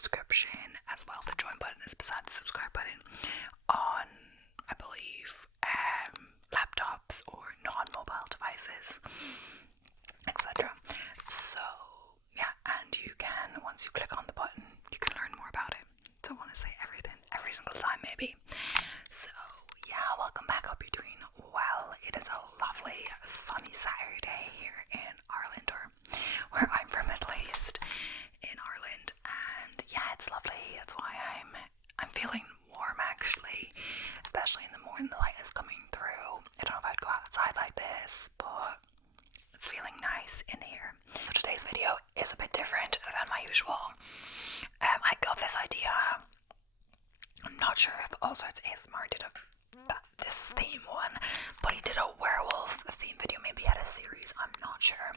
description as well. The join button is beside the subscribe button on, I believe, laptops or non-mobile devices, etc. So yeah, and you can, once you click on the button, you can learn more about it. Don't want to say everything every single time maybe. So yeah, welcome back. Hope you're doing well. It is a lovely sunny Saturday here in Ireland, or where I'm from at least, in Ireland, and yeah, it's lovely. That's why I'm feeling warm actually, especially in the morning. The light is coming through. I don't know if I'd go outside like this, but it's feeling nice in here. So today's video is a bit different than my usual. I got this idea. I'm not sure if Allsorts ASMR did this theme one, but he did a werewolf theme video. Maybe he had a series, I'm not sure.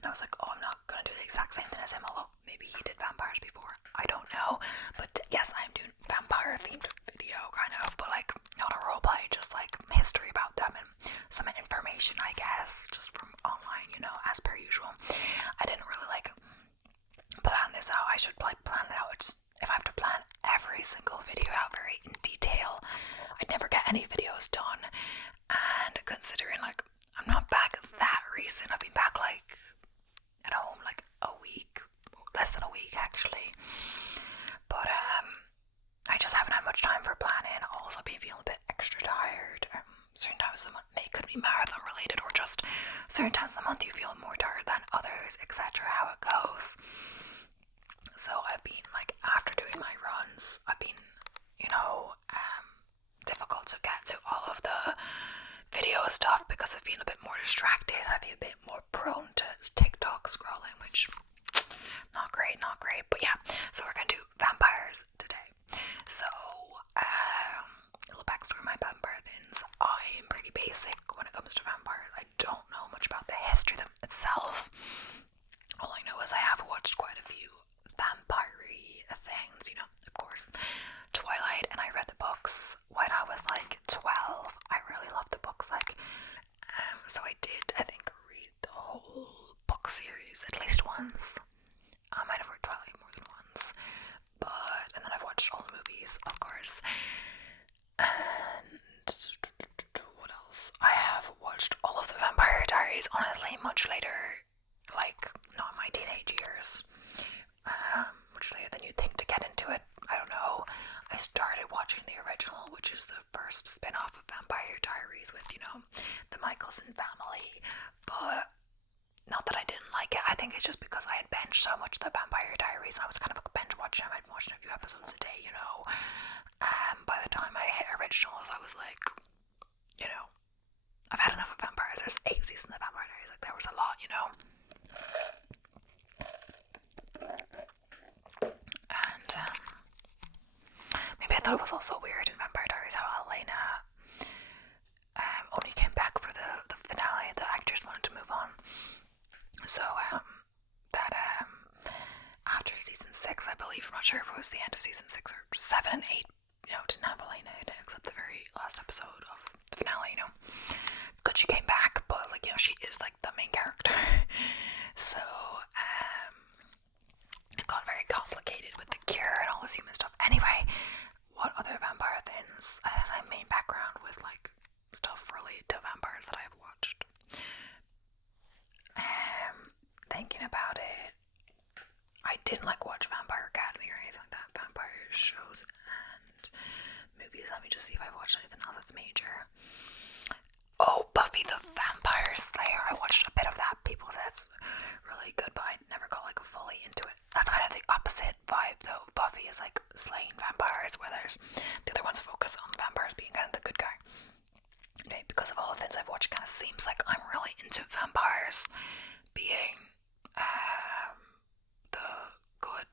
And I was like, oh, I'm not gonna do the exact same thing as him, although maybe he did vampires before, I don't know. But yes, I am doing vampire themed video, kind of, but like not a roleplay, just like history about them and some information, I guess, just from online, you know, as per usual. I didn't really like plan this out. I should like plan it out. If I have to plan every single video out very in detail, I'd never get any videos done. And considering like I'm not back that recent, I've been back like at home like a week, less than a week actually. But I just haven't had much time for planning. Also been feeling a bit extra tired. Certain times of the month, it could be marathon related, or just certain times of the month you feel more tired than others, etc. How it goes. So I've been like, after doing my runs, I've been, you know, difficult to get to all of the video stuff because I feel a bit more distracted. I feel a bit more prone to TikTok scrolling, which not great. But yeah, so we're gonna do vampires today. So a little backstory on my vampire things. I am pretty basic when it comes to vampires. I don't know much about the history of them itself. All I know is I have watched quite a few vampire-y things, you know, of course, Twilight, and I read the books when I was like 12. I really loved the books, like, so I did, I think, read the whole book series at least once. I might have read Twilight more than once, and then I've watched all the movies, of course. And what else? I have watched all of the Vampire Diaries, honestly, much later, like, not my teenage years. Much later than you'd think to get into it. I don't know. I started watching the original, which is the first spin-off of Vampire Diaries with, you know, the Michelson family. But not that I didn't like it. I think it's just because I had binged so much of the Vampire Diaries. I was kind of a binge watcher. I'd been watching a few episodes a day, you know. By the time I hit originals, I was like, you know, I've had enough of vampires. There's 8 seasons of Vampire Diaries. Like, there was a lot, you know. And maybe I thought it was also weird in Vampire Diaries how Elena only came back for the finale. The actors wanted to move on, so that after season 6, I believe, I'm not sure if it was the end of season 6 or 7 and 8, you know, didn't have Elena in it except the very last episode of the finale, you know. It's good she came back, but like, you know, she is like the main character. So it got very complicated with the cure and all this human stuff. Anyway, what other vampire things? I have my main background with like stuff related to vampires that I have watched. Thinking about it, I didn't like watch Vampire Academy or anything like that. Vampire shows and movies. Let me just see if I've watched anything else that's major. Oh, Buffy the Vampire Slayer. I watched a bit of that. People said it's really good, but I never got like fully into it. That's kind of the opposite vibe though. Buffy is like slaying vampires, where there's the other ones focus on the vampires being kind of the good guy. Okay, because of all the things I've watched, it kind of seems like I'm really into vampires being the good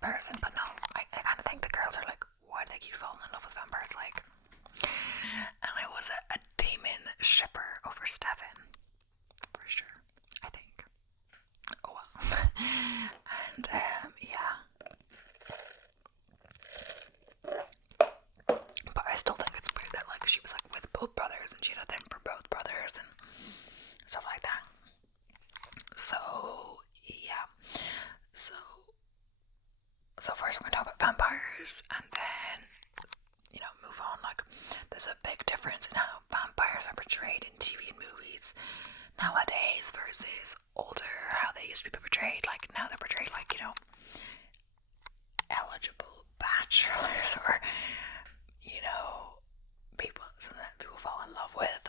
person, but no, I kind of think the girls are like, why do they keep falling in love with vampires? Like, and I was a demon shipper over Stefan, for sure, I think. Oh well. And yeah, but I still think it's weird that like she was like with both brothers and she had a thing for both brothers and stuff like that. So yeah, so So first we're going to talk about vampires, and then, move on. Like, there's a big difference in how vampires are portrayed in TV and movies nowadays versus older, how they used to be portrayed. Like, now they're portrayed like, eligible bachelors, or, people that people fall in love with,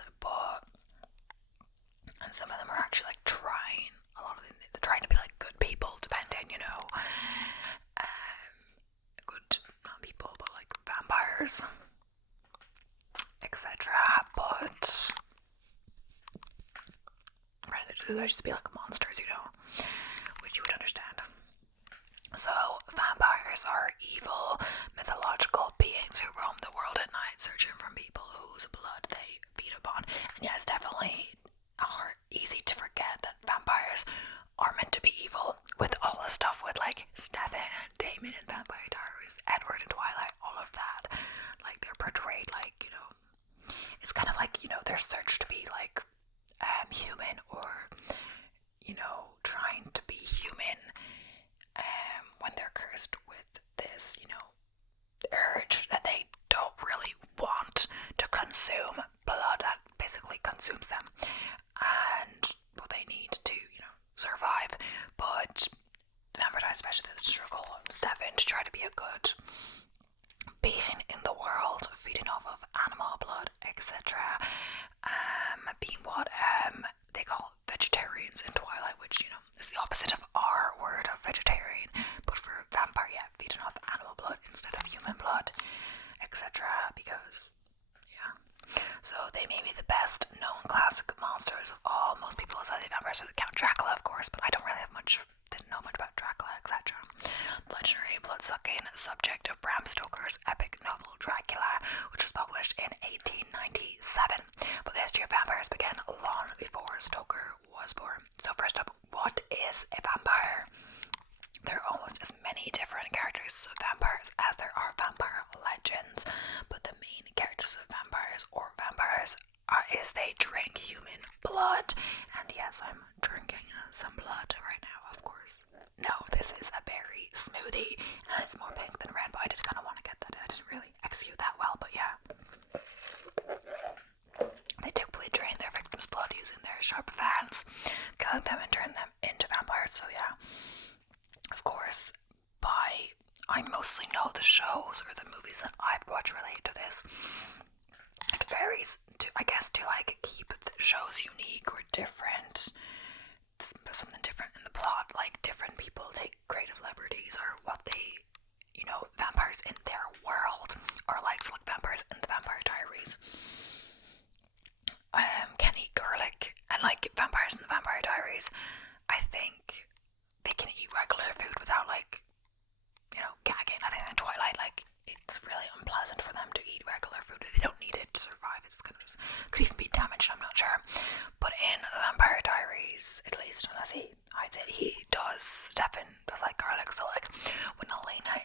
and some of them are actually like trying, a lot of them, they're trying to be like good people, depending, good, not people, but like vampires, etc. But they're just be like monsters, which you would understand. So, vampires are evil, mythological beings who roam the world at night, searching for people whose blood they feed upon. And yeah, it's definitely easy to forget that vampires are meant to be evil, with all the stuff with like Stefan and Damon and Vampire Diaries, Edward and Twilight, all of that. Like, they're portrayed like, it's kind of like, their search to be like human, or, trying to be human, when they're cursed with this, urge that they don't really want to consume blood that basically consumes them, and what they need to, survive. But vampires, especially, the struggle Stefan to try to be a good being in the world, feeding off of animal blood, etc. Being what they call vegetarians in Twilight, which, is the opposite of our word of vegetarian, but for vampire, yeah, feeding off animal blood instead of human blood, etc. Because, yeah. So they may be the best known classic monsters of all. Most people associate vampires with Count Dracula, of course, but I didn't know much about Dracula, etc. The legendary blood-sucking subject of Bram Stoker's epic novel Dracula, which was published in 1897. But the history of vampires began long before Stoker was born. So first up, what is a vampire? There are almost as many different characteristics of vampires as there are vampire legends, but the main characteristics of vampires is they drink human blood. And yes, I'm drinking some blood right now, of course. No, this is a berry smoothie, and it's more pink than red, but I did kind of want to get that. I didn't really execute that well, but yeah. They typically drain their victims' blood using their sharp fangs, killing them and turning them into vampires. So yeah, of course, I mostly know the shows or the movies that I've watched relate to this. It varies, to like keep the shows unique or different, something different in the plot. Like, different people take creative liberties, or what they, vampires in their world are like. So like vampires in the Vampire Diaries can eat garlic, and like vampires in the Vampire Diaries, I think they can eat regular food without like, gagging. I think in Twilight, like, it's really unpleasant for them to eat regular food. They don't need it to survive. It's kind of just, could even be damaged, I'm not sure. But in the Vampire Diaries, at least, unless Stefan does like garlic. So like, when Elena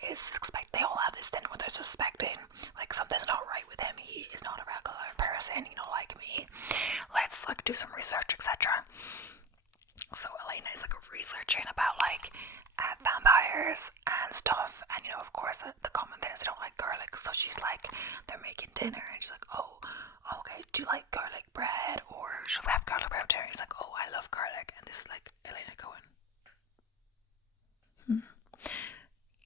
they all have this thing where they're suspecting like something's not right with him. He is not a regular person, like me. Let's like do some research, etc. So Elena is like researching about like vampires and stuff, and of course the common thing is they don't like garlic. So she's like, they're making dinner, and she's like, oh, okay, do you like garlic bread, or should we have garlic bread with dinner? He's like, oh, I love garlic. And this is like Elena going,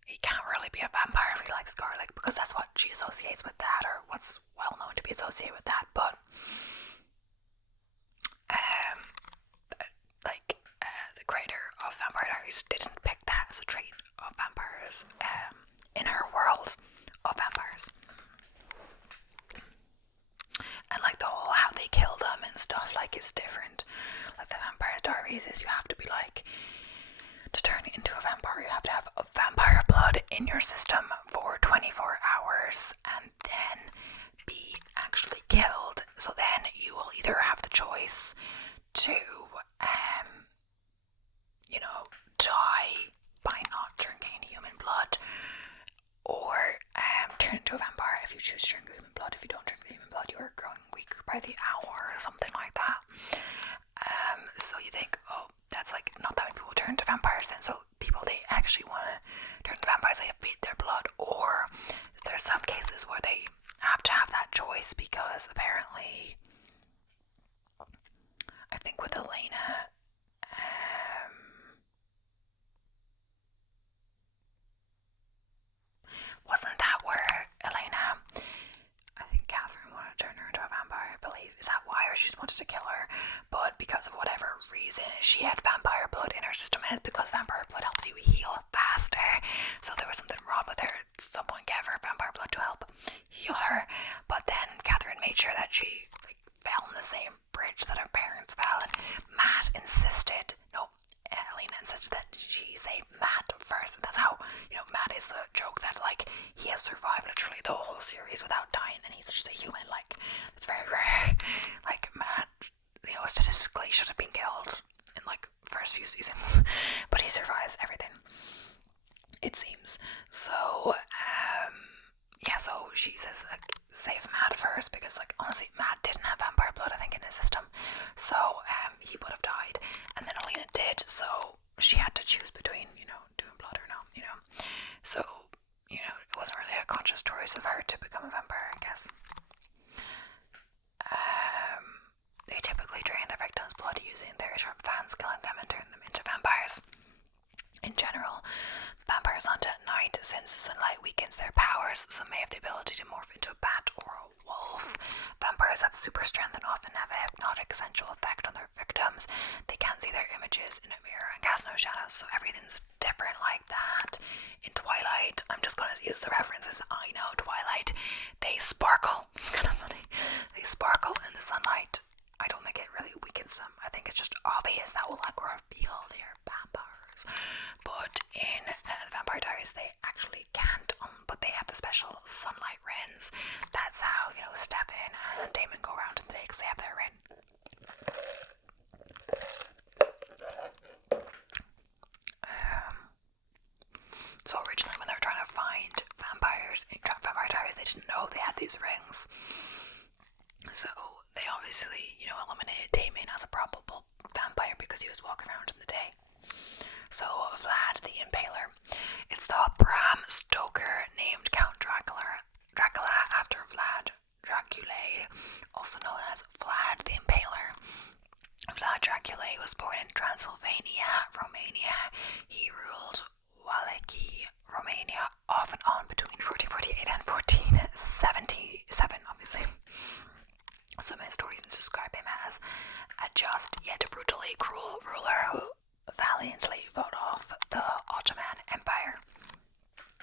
he can't really be a vampire if he likes garlic, because that's what she associates with that, or what's well known to be associated with that. But the creator of Vampire Diaries didn't pick that as a trait of vampires in her world of vampires. And like the whole how they kill them and stuff, like, is different. Like the Vampire Diaries is, you have to be like, to turn into a vampire, you have to have a vampire blood in your system for 24 hours and then be actually killed. So then you will either have the choice to die by not drinking human blood, or turn into a vampire if you choose to drink human blood. If you don't drink the human blood, you are growing weaker by the hour, or something like that. So you think, oh, that's like not that many people turn to vampires then. So people, they actually want to turn into vampires, they feed their blood, or there's some cases where they have to have that choice because apparently, I think with Elena, wasn't that where Elena, I think Catherine wanted to turn her into a vampire, I believe. Is that why? Or she just wanted to kill her? But because of whatever reason, she had vampire blood in her system, and it's because vampire blood helps you heal faster. So there was something wrong with her. Someone gave her vampire blood to help heal her. But then Catherine made sure that she fell in the same bridge that her parents fell, and Matt insisted, no, Elena insisted that she save Matt first. And that's how, Matt is the joke that, he has survived literally the whole series without dying, and he's just a human. It's very rare. Matt, statistically should have been killed in, first few seasons, but he survives everything, it seems. So, so she says, save Matt first, because, honestly, Matt didn't have vampire blood, I think, in his system, so, he would have died, and then Alina did, so she had to choose between, doing blood or not, so, it wasn't really a conscious choice of her to become a vampire, I guess. They typically drain their victims' blood using their sharp fangs, killing them and turning them into vampires. In general, vampires hunt at night since sunlight weakens their powers. Some may have the ability to morph into a bat or a wolf. Vampires have super strength and often have a hypnotic sensual effect on their victims. They can't see their images in a mirror and cast no shadows, so everything's different like that. In Twilight, I'm just gonna use the references. I know Twilight, they sparkle. It's kind of funny. They sparkle in the sunlight. I don't think it really weakens them. I think it's just obvious that will reveal they're vampires. But in the Vampire Diaries, they actually can't, but they have the special sunlight rings. That's how, Stefan and Damon go around in the day, because they have their ring. So originally, when they were trying to find vampires in Vampire Diaries, they didn't know they had these rings. So they obviously, eliminated Damon as a probable vampire because he was walking around in the day. So Vlad the Impaler. It's the Bram Stoker named Count Dracula after Vlad Draculae, also known as Vlad the Impaler. Vlad Draculae was born in Transylvania, Romania. He ruled Wallachia, Romania, off and on between 1448 and 1477, obviously. Some historians describe him as a just yet brutally cruel ruler who valiantly fought off the Ottoman Empire.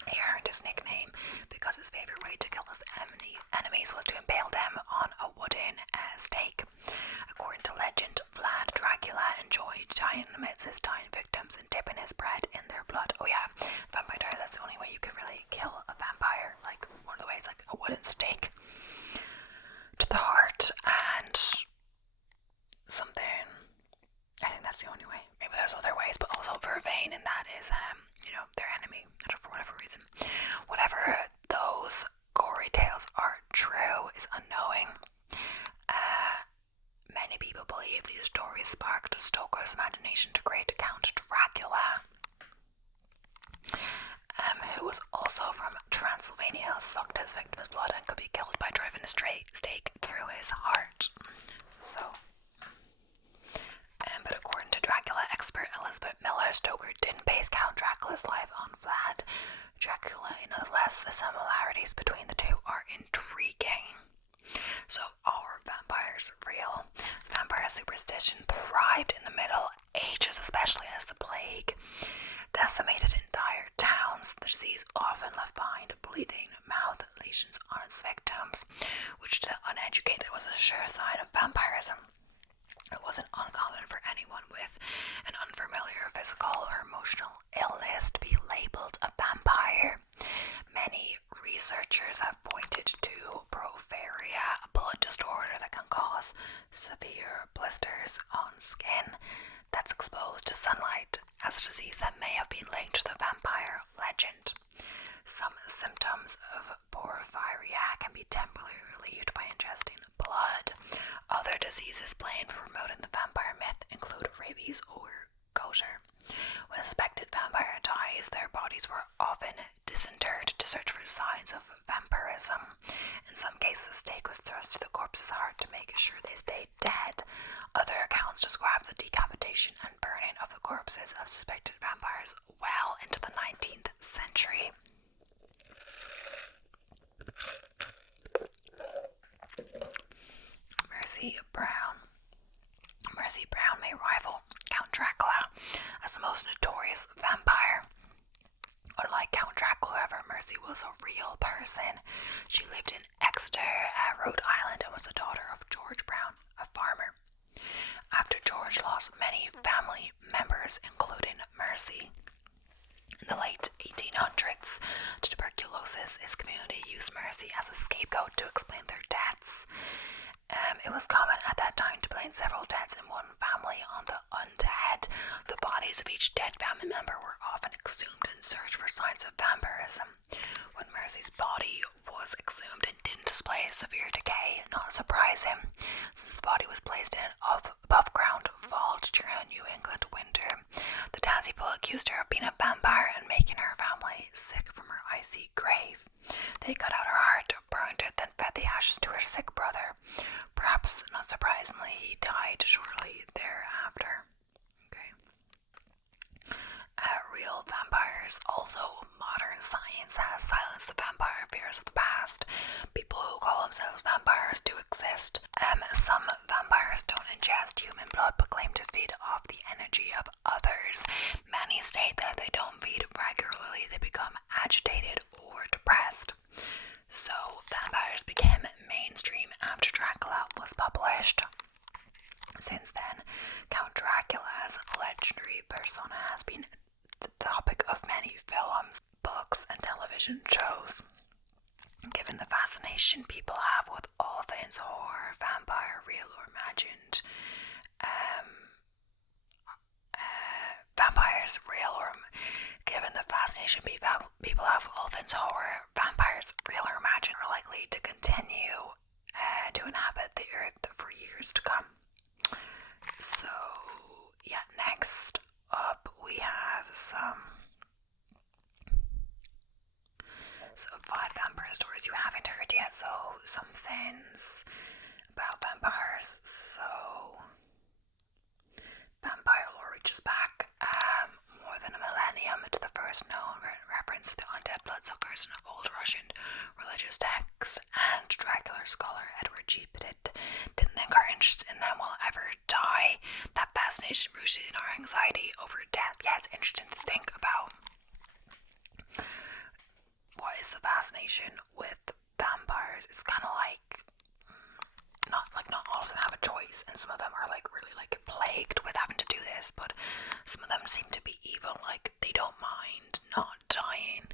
He earned his nickname because his favourite way to kill his enemies was to impale them on a wooden stake. According to legend, Vlad Dracula enjoyed dying amidst his dying victims and dipping his bread in their blood. Oh yeah, Vampire Diaries, that's the only way you can really kill a vampire. One of the ways, a wooden stake to the heart and something. I think that's the only way. Maybe there's other ways, but also vervain, and that is their enemy, for whatever reason. Whatever those gory tales are true is unknowing. Many people believe these stories sparked Stoker's imagination to create Count Dracula, who was also from Transylvania, sucked his victim's blood and could be killed by driving a stake through his heart. So, but according to Dracula expert Elizabeth Miller, Stoker didn't base Count Dracula's life on Vlad Dracula. Nonetheless, the similarities between the two are intriguing. So, are vampires real? Vampire superstition thrived in the Middle Ages, especially as the plague decimated entire towns. The disease often left behind bleeding mouth lesions on its victims, which to the uneducated was a sure sign of vampirism. It wasn't uncommon for anyone with an unfamiliar physical or emotional illness to be labeled a vampire. Many researchers have pointed to porphyria, a blood disorder that can cause severe blisters on skin that's exposed to sunlight, as a disease that may have been linked to the vampire legend. Some symptoms of porphyria can be temporarily relieved by ingesting blood. Other diseases blamed for promoting the vampire myth include rabies or goiter. When a suspected vampire dies, their bodies bodies were often disinterred to search for signs of vampirism. In some cases, a stake was thrust through the corpse's heart to make sure they stayed dead. Other accounts describe the decapitation and burning of the corpses of suspected vampires well into the 19th century. Mercy Brown. Mercy Brown may rival Count Dracula as the most notorious vampire. Unlike Count Dracula, however, Mercy was a real person. She lived in Exeter, Rhode Island, and was the daughter of George Brown, a farmer. After George lost many family members, including Mercy, in the late 1800s, to tuberculosis, his community used Mercy as a scapegoat to explain their deaths. It was common at that time to blame several deaths in one family on the undead. The bodies of each dead family member were often exhumed in search for signs of vampirism. When Mercy's body was exhumed, it didn't display severe decay, not surprising, since the body was placed in an above-ground vault during a New England winter. The townspeople accused her of being a vampire and making her family sick from her icy grave. They cut out her heart, burned it, then fed the ashes to her sick brother. Perhaps not surprisingly, he died shortly thereafter. Real vampires. Although modern science has silenced the vampire fears of the past, people who call themselves vampires do exist. Some vampires don't ingest human blood but claim to feed off the energy of others. Many state that if they don't feed regularly, they become agitated or depressed. So vampires became mainstream after Dracula was published. Since then, Count Dracula's legendary persona has been the topic of many films, books, and television shows. Given the fascination people have with all things horror, vampire, real or imagined, given the fascination people have with all things horror, vampires, real or imagined, are likely to continue to inhabit the earth for years to come. So, yeah, next up we have some 5 vampire stories you haven't heard yet. So, some things about vampires. So, vampire lore reaches back more than a millennium to the first known reference to the undead bloodsuckers in old Russian religious texts, and Dracula scholar Edward G. Petit didn't think our interest in them will ever die. That fascination rooted in our anxiety over death. Yeah, it's interesting to think about what is the fascination with vampires. It's kind of like not all of them have a choice, and some of them are really plagued with having to do this, but some of them seem to be evil, like they don't mind not dying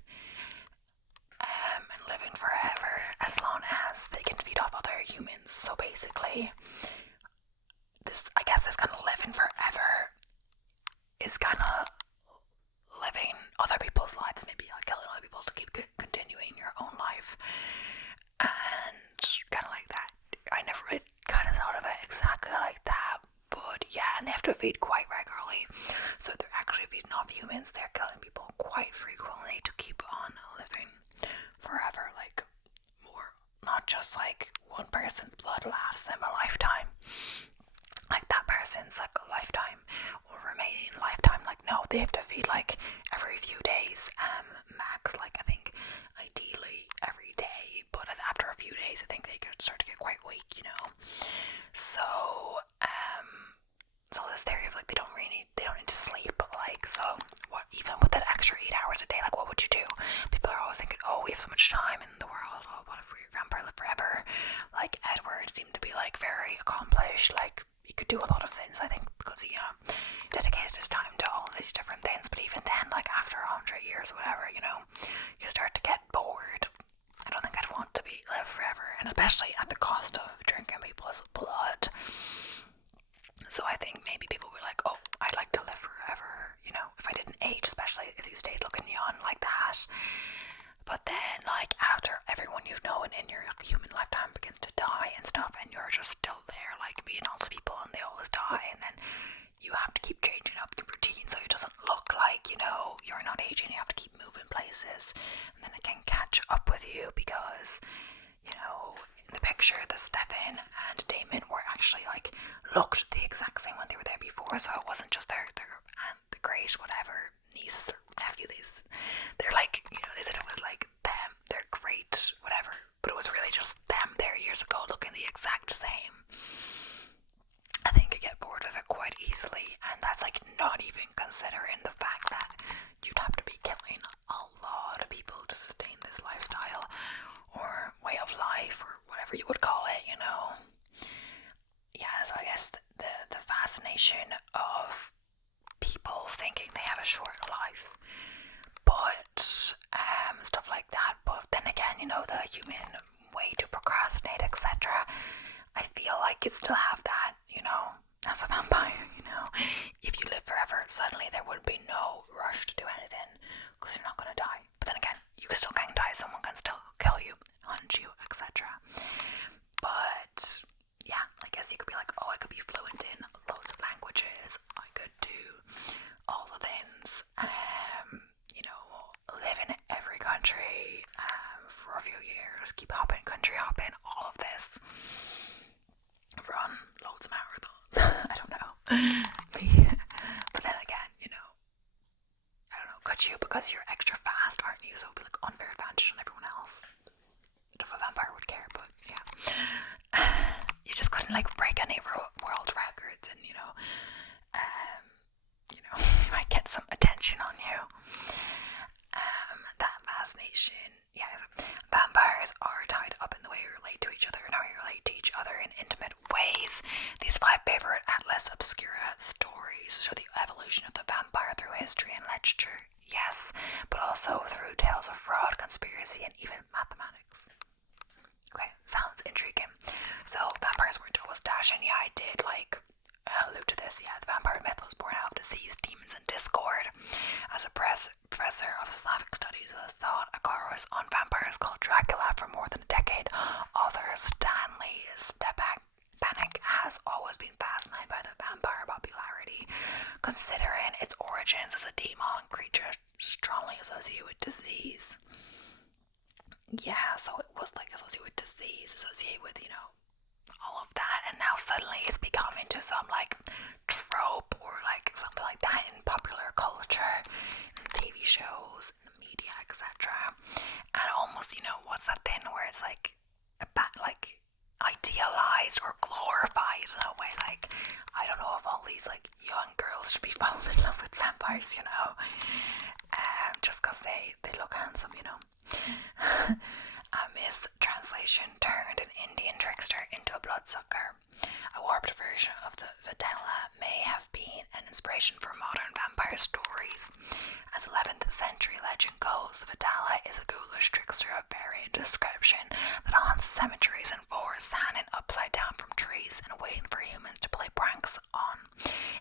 and living forever as long as they can feed off other humans. So basically, this kind of living forever is kind of living other people's lives, maybe killing other people to keep continuing your own life, and kind of like that. I never really kind of thought of it exactly like that, but yeah, and they have to feed quite regularly, so if they're actually feeding off humans, they're killing people quite frequently to keep on living forever, like more, not just like one person's blood lasts them a lifetime, like that person's like a lifetime or remaining lifetime. Like, no, they have to feed like every few days, max, like I think ideally every day, but after a few days I think they could start to get quite weak, you know. So this theory of like they don't need to sleep, but like, so what, even with that extra 8 hours a day, like what would you do? People are always thinking, oh, we have so much time in the world, oh, what if we vampire live forever? Like Edward seemed to be like very accomplished, like he could do a lot of things, I think, because he dedicated his time to all these different things. But even then, like after 100 years or whatever, you know, you start to get bored. I don't think I'd want to live forever, and especially at the cost of drinking people's blood. So I think maybe people were like, oh, I'd like to live forever, you know, if I didn't age, especially if you stayed looking young like that. But then, like, after everyone you've known in your human lifetime begins to die and stuff, and you're just still there, like, meeting all the people, and they always die, and then you have to keep changing up your routine so it doesn't look like, you know, you're not aging. You have to keep moving looked the exact same when they were there before, so it wasn't just their aunt, the great whatever niece or nephew. They're like, you know, they said it was like them, their great whatever, but it was really just them there years ago looking the exact same. I think you get bored of it quite easily, and that's like not even considering the fact that you'd have to be killing a lot of people to sustain this lifestyle or way of life or whatever you would call it, you know. Yeah, so I guess the fascination of people thinking they have a short life, but stuff like that. But then again, you know, the human way to procrastinate, etc. I feel like you still have that, you know, as a vampire, you know. If you live forever, suddenly there would be no rush to do anything because you're not going to die. But then again, you still can die, someone can still kill you, hunt you, etc. But yeah, I guess you could be like, oh, I could be fluent in loads of languages, I could do all the things, you know, live in every country for a few years, keep hopping, country hopping, all of this, run loads of marathons. I don't know. But then again, you know, I don't know, could you, because you're extra fast, aren't you, so it'd be like unfair advantage on everyone else. If a vampire would care, but yeah. You just couldn't like break any world records, and you know, you might get some attention on you. That fascination, yeah. Vampires are tied up in the way we relate to each other and how we relate to each other in intimate ways. These 5 favorite Atlas Obscura stories show the evolution of the vampire through history and literature, yes, but also through tales of fraud, conspiracy, and even mathematics. Okay, sounds intriguing. So, vampires weren't always dashing. Yeah, I did like allude to this. Yeah, the vampire myth was born out of disease, demons, and discord. As a professor of Slavic studies who has taught a course on vampires called Dracula for more than a decade, author Stanley Stepanek has always been fascinated by the vampire popularity, considering its origins as a demon creature strongly associated with disease. Yeah, so it was like associated with disease, associated with, you know, all of that, and now suddenly it's become into some like trope or like something like that in popular culture, in TV shows, in the media, etc. And almost, you know, what's that thing where it's like like idealized or glorified in a way. Like, I don't know if all these like young girls should be falling in love with vampires, you know, just because they look handsome, you know. A mistranslation turned an Indian trickster into a bloodsucker. A warped version of the Vidala may have been an inspiration for modern vampire stories. As 11th century legend goes, the Vidala is a ghoulish trickster of varying description that haunts cemeteries and forests, hanging upside down from trees and waiting for humans to play pranks on.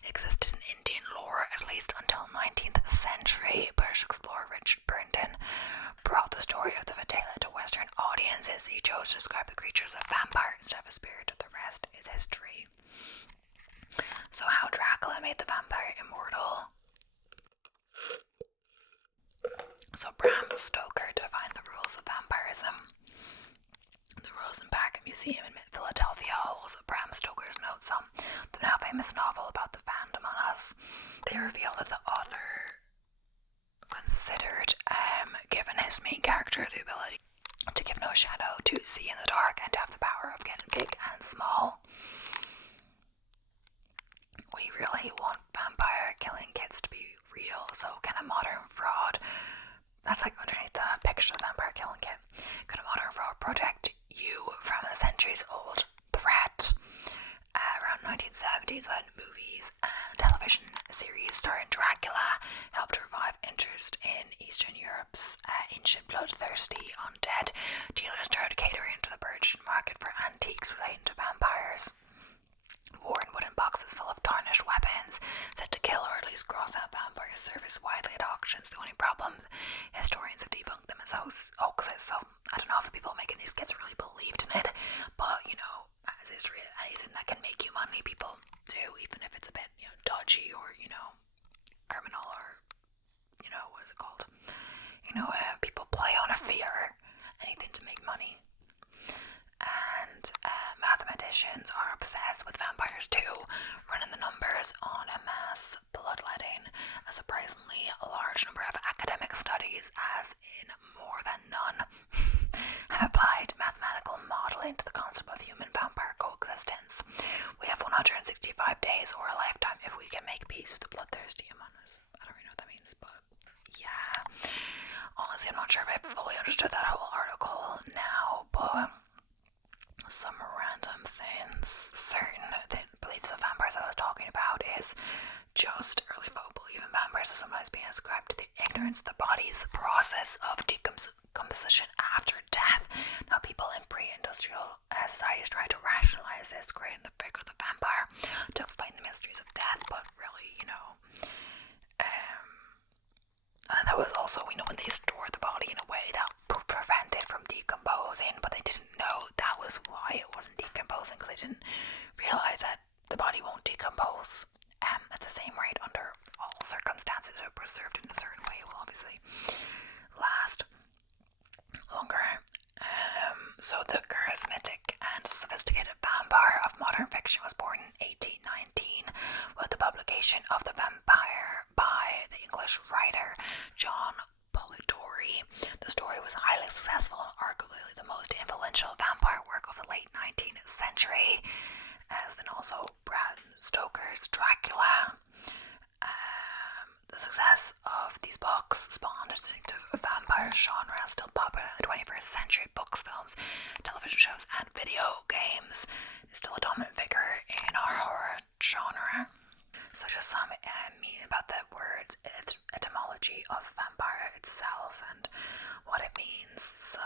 It existed in Indian lore at least until 19th century. British explorer Richard Burton brought the story of the Vidala to Western audiences. He chose to describe the creature as a vampire instead of a spirit. The rest is history. So how Dracula made the vampire immortal. So Bram Stoker defined the rules of vampirism. The Rosenbach Museum in Philadelphia holds Bram Stoker's notes on the now famous novel about the Phantom on Us. They reveal that the author considered given his main character the ability to give no shadow, to see in the dark, and to have the power of getting big and small. We really want vampire killing kids to be real, so can a modern fraud, that's like underneath the picture of the vampire killing kid, could a modern fraud protect you from a centuries old threat? Around 1970s, when movies and television series starring Dracula helped revive interest in Eastern Europe's ancient bloodthirsty undead, dealers started catering to the burgeoning market for antiques relating to vampires. Worn wooden boxes full of tarnished weapons, said to kill or at least gross out vampires, surface widely at auctions. The only problem, historians have debunked them as hoaxes, so I don't know if the people making these kits really believed in it, but, you know, as history, anything that can make you money, people do, even if it's a bit, you know, dodgy or, you know, criminal or, you know, what is it called? You know, people play on a fear, anything to make money. And mathematicians are obsessed with vampires too. honestly, I'm not sure if I fully understood that whole article now, but some random things. Certain beliefs of vampires I was talking about is just early folk believe in vampires is sometimes being ascribed to the ignorance of the body's process of decomposition after death. Now, people in pre-industrial societies try to rationalize this, creating the figure of the vampire to explain the mysteries of death, but really, and that was also, when they stored the body in a way that would prevent it from decomposing, but they didn't know that was why it wasn't decomposing, because they didn't realize that the body won't decompose at the same rate under all circumstances. If preserved in a certain way, it will obviously last longer. So the charismatic and sophisticated vampire of modern fiction was born in 1819 with the publication of The Vampire by the English writer John Polidori. The story was highly successful and arguably the most influential vampire work of the late 19th century, as then also Bram Stoker's Dracula. The success of these books spawned a distinctive vampire genre still popular in the 21st century. Books, films, television shows, and video games is still a dominant figure in our horror genre. So just some meaning about the word's etymology of vampire itself and what it means. So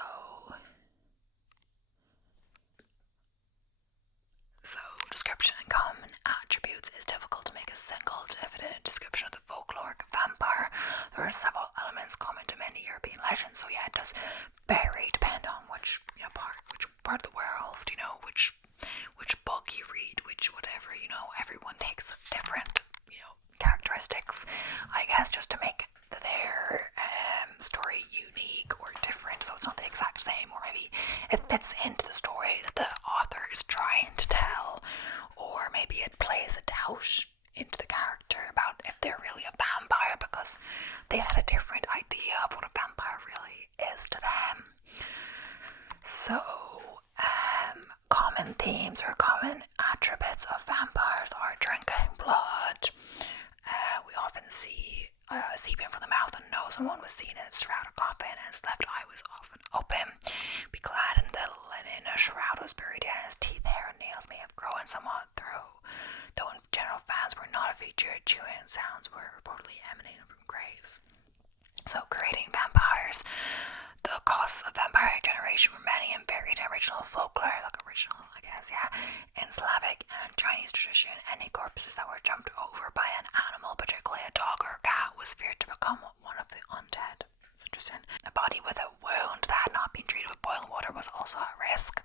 description and common attributes is difficult to make a single definite description of the folkloric vampire. There are several elements common to many European legends, so yeah, it does vary depending on which part of the world, which book you read, which whatever, everyone takes different, characteristics, I guess, just to make their story unique or different, so it's not the exact same, or maybe it fits into the story that the author is trying to tell, or maybe it plays a doubt into the character about if they're really a vampire because they had a different idea of what a vampire really is to them. So common themes or common attributes of vampires are drinking blood. We often see seeping from the mouth and nose, and one was seen in a shrouded coffin, and his left eye was often open. Be clad in the linen, a shroud was buried in his teeth, hair, and nails may have grown somewhat through. Though in general, fans were not a feature, chewing sounds were reportedly emanating from graves. So, creating vampires. The causes of vampire generation were many and varied in original folklore, in Slavic and Chinese tradition. Any corpses that were jumped over by an animal, particularly a dog or a cat, was feared to become one of the undead. It's interesting. A body with a wound that had not been treated with boiling water was also at risk.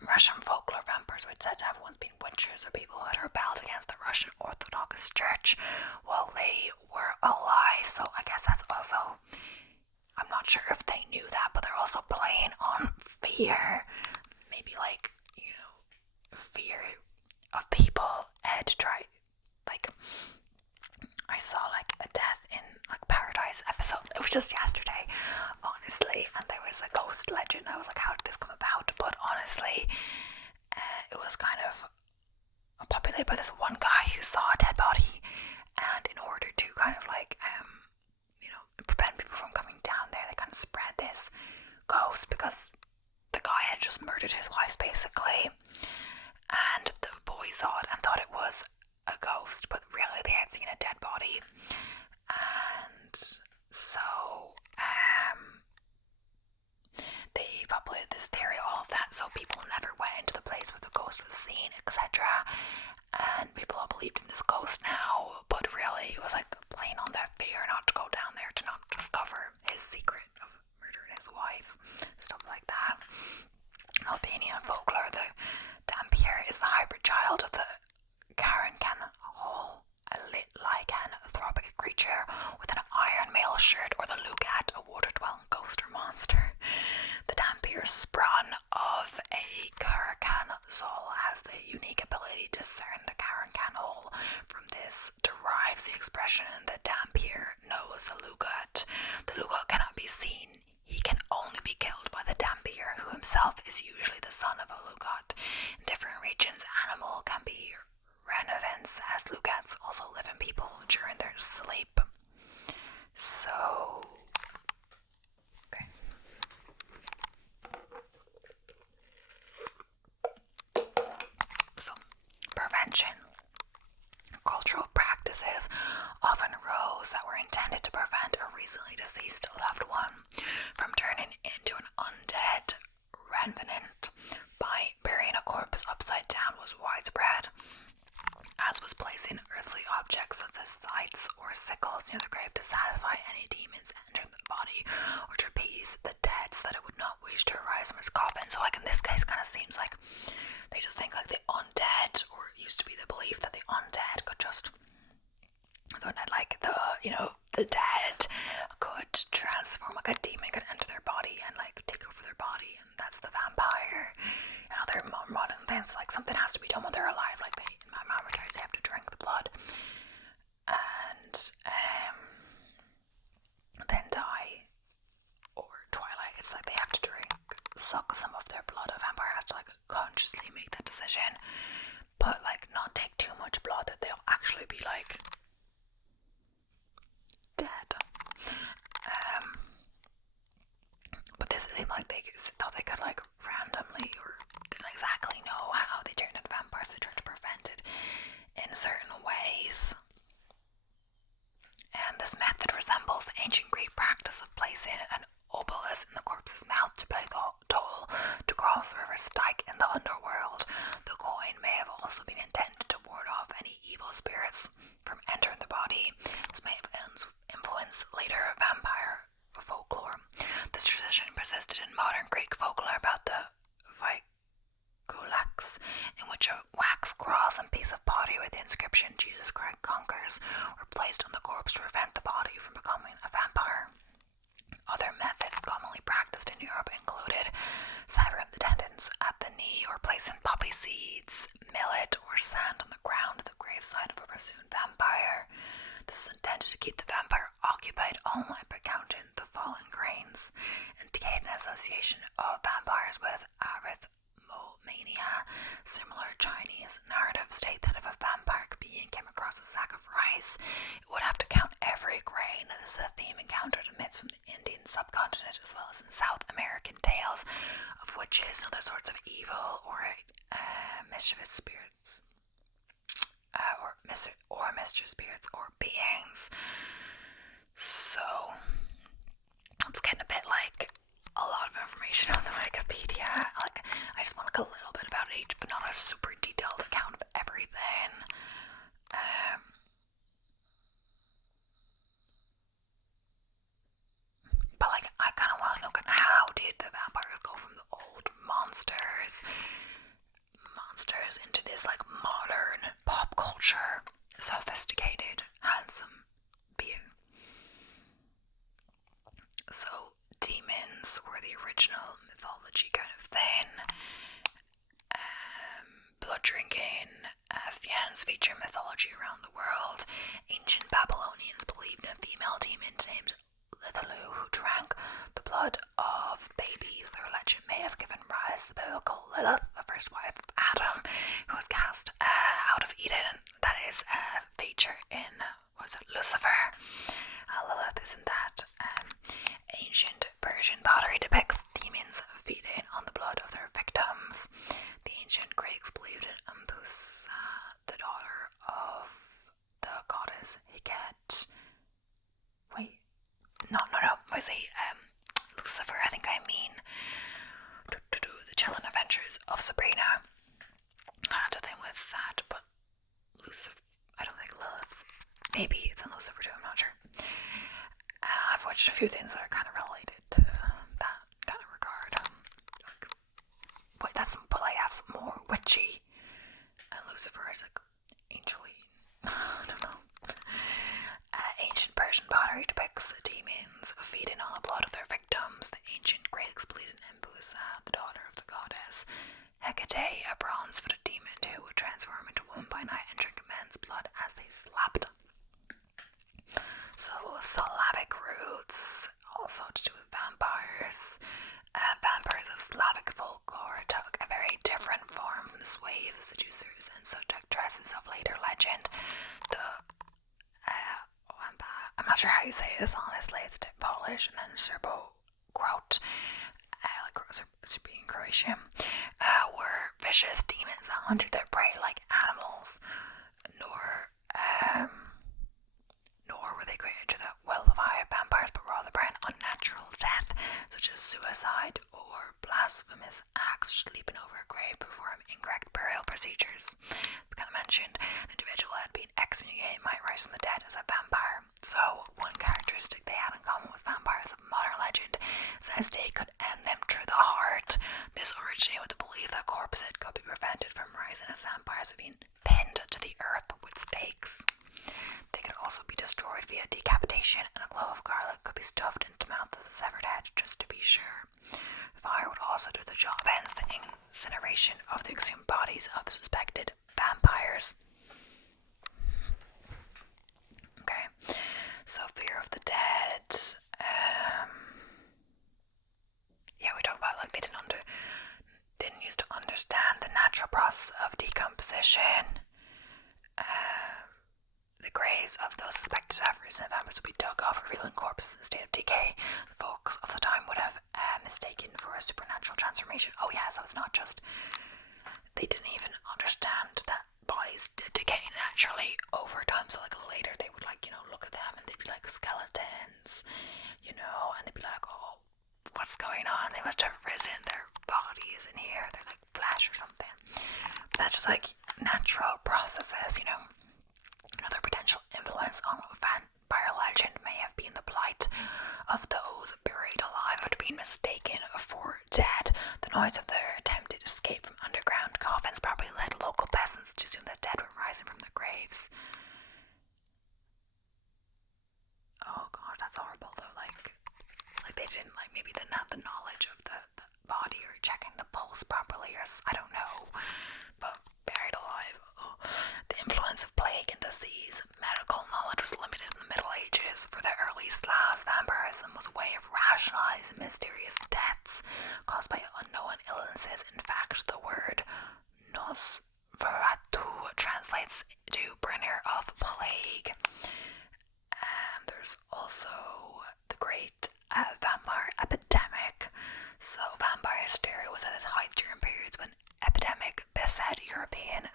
In Russian folklore, vampires were said to have once been witches or people who had rebelled against the Russian Orthodox Church while they were alive. So I guess that's also, I'm not sure if they knew that, but they're also playing on fear. Maybe fear of people to try, I saw a death in Paradise episode, it was just yesterday, honestly, and there was a ghost legend. I was like, how did this come about? But honestly, it was kind of populated by this one guy who saw a dead body, and in order to kind of prevent people from coming down there, they kind of spread this ghost because the guy had just murdered his wife basically, and the boys saw it and thought it was a ghost, but really they had seen a dead body. And so they populated this theory, all of that, so people never went into the place where the ghost was seen, etc. And people all believed in this ghost now, but really it was playing on that fear not to go down there, to not discover his secret of murdering his wife, stuff like that. In Albanian folklore, the Dampier is the hybrid child of the Karankan Hall, a lycanthropic creature with an iron male shirt or the recently deceased loved one from turning into an undead revenant by burying a corpse upside down was widespread, as was placing earthly objects such as scythes or sickles near the grave to satisfy any demons entering the body or to appease the dead so that it would not wish to arise from its coffin. So like in this case kind of seems like they just think like the undead, or it used to be the belief that the undead could just, like the dead could transform, like a demon could enter their body and like take over their body, and that's the vampire. And other modern things, like something has to be done when they're alive, like they have to drink the blood and then die. Or Twilight, it's like they have to suck some of their blood. A vampire has to like consciously make that decision, but like not take too much blood that they'll actually be like dead. But this seemed like they thought they could like randomly, or didn't exactly know how they turned into vampires. They tried to prevent it in certain ways. And this method resembles the ancient Greek practice of placing an obelisk in the corpse's mouth to pay the toll to cross the river Styx in the underworld. The coin may have also been intended to ward off any evil spirits from entering the body. This may have influenced later vampire folklore. This tradition persisted in modern Greek folklore about the Vikulax, in which a wax cross and piece of pottery with the inscription "Jesus Christ conquers" were placed on the corpse to prevent the body from becoming a vampire. Other methods commonly practiced in Europe included severing the tendons at the knee, or placing poppy seeds, millet, or sand on the ground at the graveside of a presumed vampire. This was intended to keep the vampire occupied all night by counting the fallen grains, indicating an association of vampires with arithmomania. Similar Chinese narratives state that if a vampire being came across a sack of rice, it would have to count every grain. This is a theme encountered in myths from the Indian subcontinent as well as in South American tales of witches and other sorts of evil or mischievous spirits. Or mischievous spirits or beings. So it's getting a bit like a lot of information on the Wikipedia. Like I just want like a little bit about each, but not a super detailed account of everything. But like I kind of want to look at how did the vampires go from the old monsters into this like modern pop culture sophisticated handsome being. So demons were the original mythology kind of thing. Blood drinking fiends feature mythology around the world. Ancient Babylonians believed in a female demon named Lithalu who drank the blood of babies. Their legend may have given rise to the biblical Lilith, the first wife of Adam, who was cast out of Eden. That is a feature in Lucifer. Lilith is in that. Ancient Persian pottery depicts demons feeding on the blood of their victims. The ancient Greeks believed in Umbusa, the daughter of the goddess Heket. No. I say Lucifer. I think I mean the Chilling Adventures of Sabrina. I had a thing with that, but Lucifer. I don't think Lilith. Maybe it's in Lucifer too. I'm not sure. I've watched a few things that are kind of related to that kind of regard. But that's more witchy, and Lucifer is like angel-y. I don't know. Ancient Persian pottery depicts demons feeding on the blood of their victims. The ancient Greeks believed in Embusa, the daughter of the goddess Hecate, a bronze-footed demon who would transform into a woman by night and drink men's blood as they slept. So Slavic roots, also to do with vampires. Vampires of Slavic folklore took a very different form from the swathe seducers and seductresses of later legend. I'm not sure how you say this, honestly. It's Polish, and then Serbo-Croat, speaking Croatian, were vicious demons that hunted their prey like animals. Nor were they created to the will of vampires, but suicide or blasphemous acts, leaping over a grave, perform incorrect burial procedures. We kind of mentioned an individual had been excommunicated, might rise from the dead as a vampire. So one characteristic they had in common with vampires of modern legend says they could end them through the heart. This originated with the belief that corpses could be prevented from rising as vampires were being pinned to the earth with stakes. They could also be destroyed via decapitation, and a clove of garlic could be stuffed into the mouth of the severed head just to be sure. Fire would also do the job, hence the incineration of the exhumed bodies of suspected vampires. Okay, so fear of the dead. Yeah, we talked about like they didn't used to understand the natural process of decomposition. The graves of those suspected to have risen vampires would be dug up, revealing corpses in a state of decay. The folks of the time would have mistaken for a supernatural transformation. Oh yeah, so it's not just they didn't even understand that bodies decay naturally over time. So like later they would like look at them and they'd be like skeletons, and they'd be like, oh, what's going on? They must have risen. Their body is in here. They're like flesh or something. But that's just like natural processes. Another potential influence on vampire legend may have been the plight of those buried alive after being mistaken for dead. The noise of their attempted escape from underground coffins probably led local peasants to assume that dead were rising from their graves. Oh god, that's horrible though. Like they didn't maybe didn't have the knowledge of the body or checking the pulse properly, or I don't know, but buried alive. Oh. The influence of plague and disease. Medical knowledge was limited in the Middle Ages. For the early Slavs, vampirism was a way of rationalizing mysterious deaths caused by unknown illnesses. In fact, the word Nosferatu translates to bringer of plague. And there's also the Great Vampire Epidemic. So vampire hysteria was at its height during periods when epidemics beset European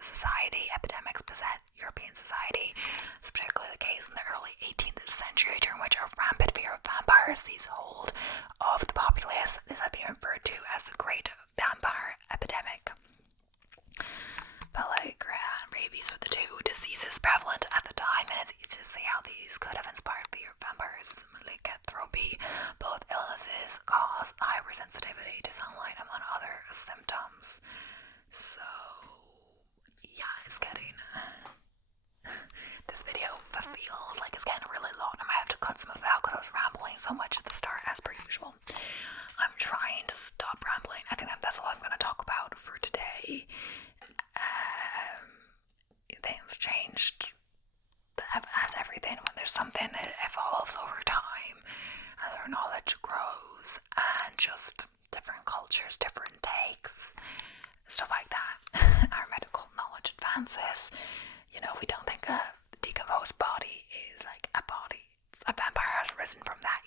society. It's particularly the case in the early 18th century, during which a rampant fear of vampires seized hold of the populace. This had been referred to as the Great Vampire Epidemic. Pellagra and rabies were the two diseases prevalent at the time, and it's easy to see how these could have inspired fear of vampires. Lycanthropy. Both illnesses cause hypersensitivity to sunlight, among other symptoms. So, yeah, it's getting... This video feels like it's getting really long. I might have to cut some of it out because I was rambling so much at the start, as per usual. I'm trying to stop rambling. I think that's all I'm going to talk about for today. Things changed, as everything. When there's something, it evolves over time as our knowledge grows, and just different cultures, different takes, stuff like that. Our medical knowledge advances. We don't think a decomposed body is like a body. A vampire has risen from that,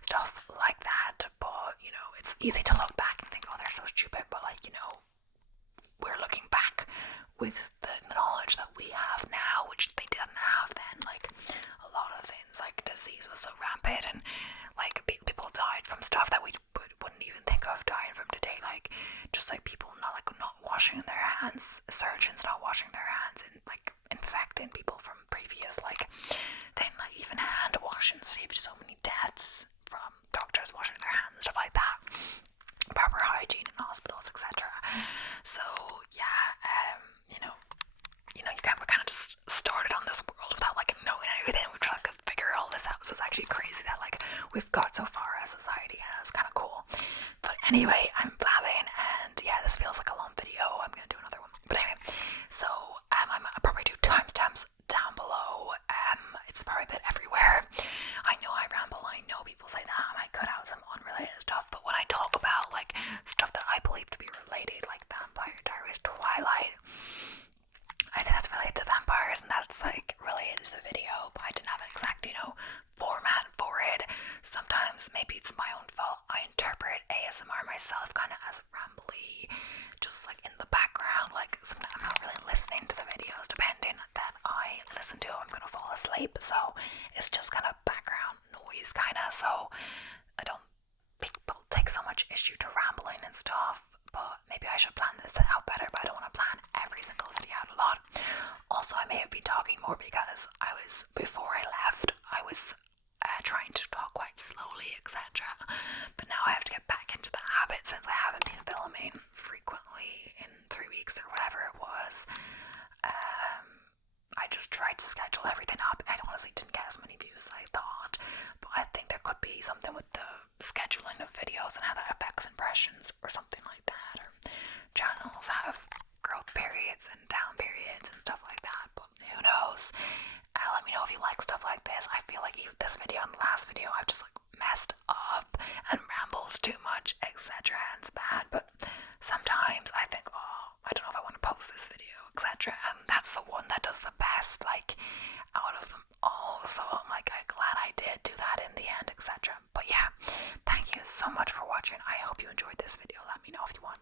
stuff like that. But it's easy to look back and think, oh, they're so stupid. But we're looking back with the knowledge that we have now, which they didn't have then. Like a lot of things, like disease was so rampant, and people died from stuff that we wouldn't even think of dying from today. Just people not washing their hands, surgeons not washing their hands, and infecting people from previous then even hand washing saved so many deaths from doctors washing their hands and stuff like that. Proper hygiene in hospitals, etc. So yeah, we kind of just started on this world without knowing everything. We tried to figure all this out. So it's actually crazy that we've got so far as society, and it's kind of cool. But anyway, I'm blabbing, and yeah, this feels like a long video. I'm gonna do another one. But anyway, so I'll probably do timestamps down below. It's probably a bit everywhere. I know I ramble. I know people say that I might cut out some unrelated stuff, but when I talk about stuff that I believe to be related, like Vampire Diaries, Twilight, I say that's related to vampires, and that's related to the video, but I didn't have an exact format for it. Sometimes maybe it's my own fault. I interpret ASMR myself kind of as rambly, just in the background. Sometimes I'm not really listening to the videos. Depending that I listen to, I'm gonna fall asleep, so it's just kind of background noise kind of. So I don't people take so etc. But now I have to get back into the habit since I haven't been filming frequently in 3 weeks or whatever it was. I just tried to schedule everything up. I honestly didn't get as many views as I thought, but I think there could be something with the scheduling of videos and how that affects impressions or something like that. Or channels have growth periods and down periods and stuff like that, but who knows. Let me know if you like stuff like this. I feel like even this video and the last video I've just like messed up and rambled too much, etc. and it's bad, but sometimes I think, oh, I don't know if I want to post this video, etc. And that's the one that does the best, like, out of them all. So I'm like, I'm glad I did do that in the end, etc. But yeah, thank you so much for watching. I hope you enjoyed this video. Let me know if you want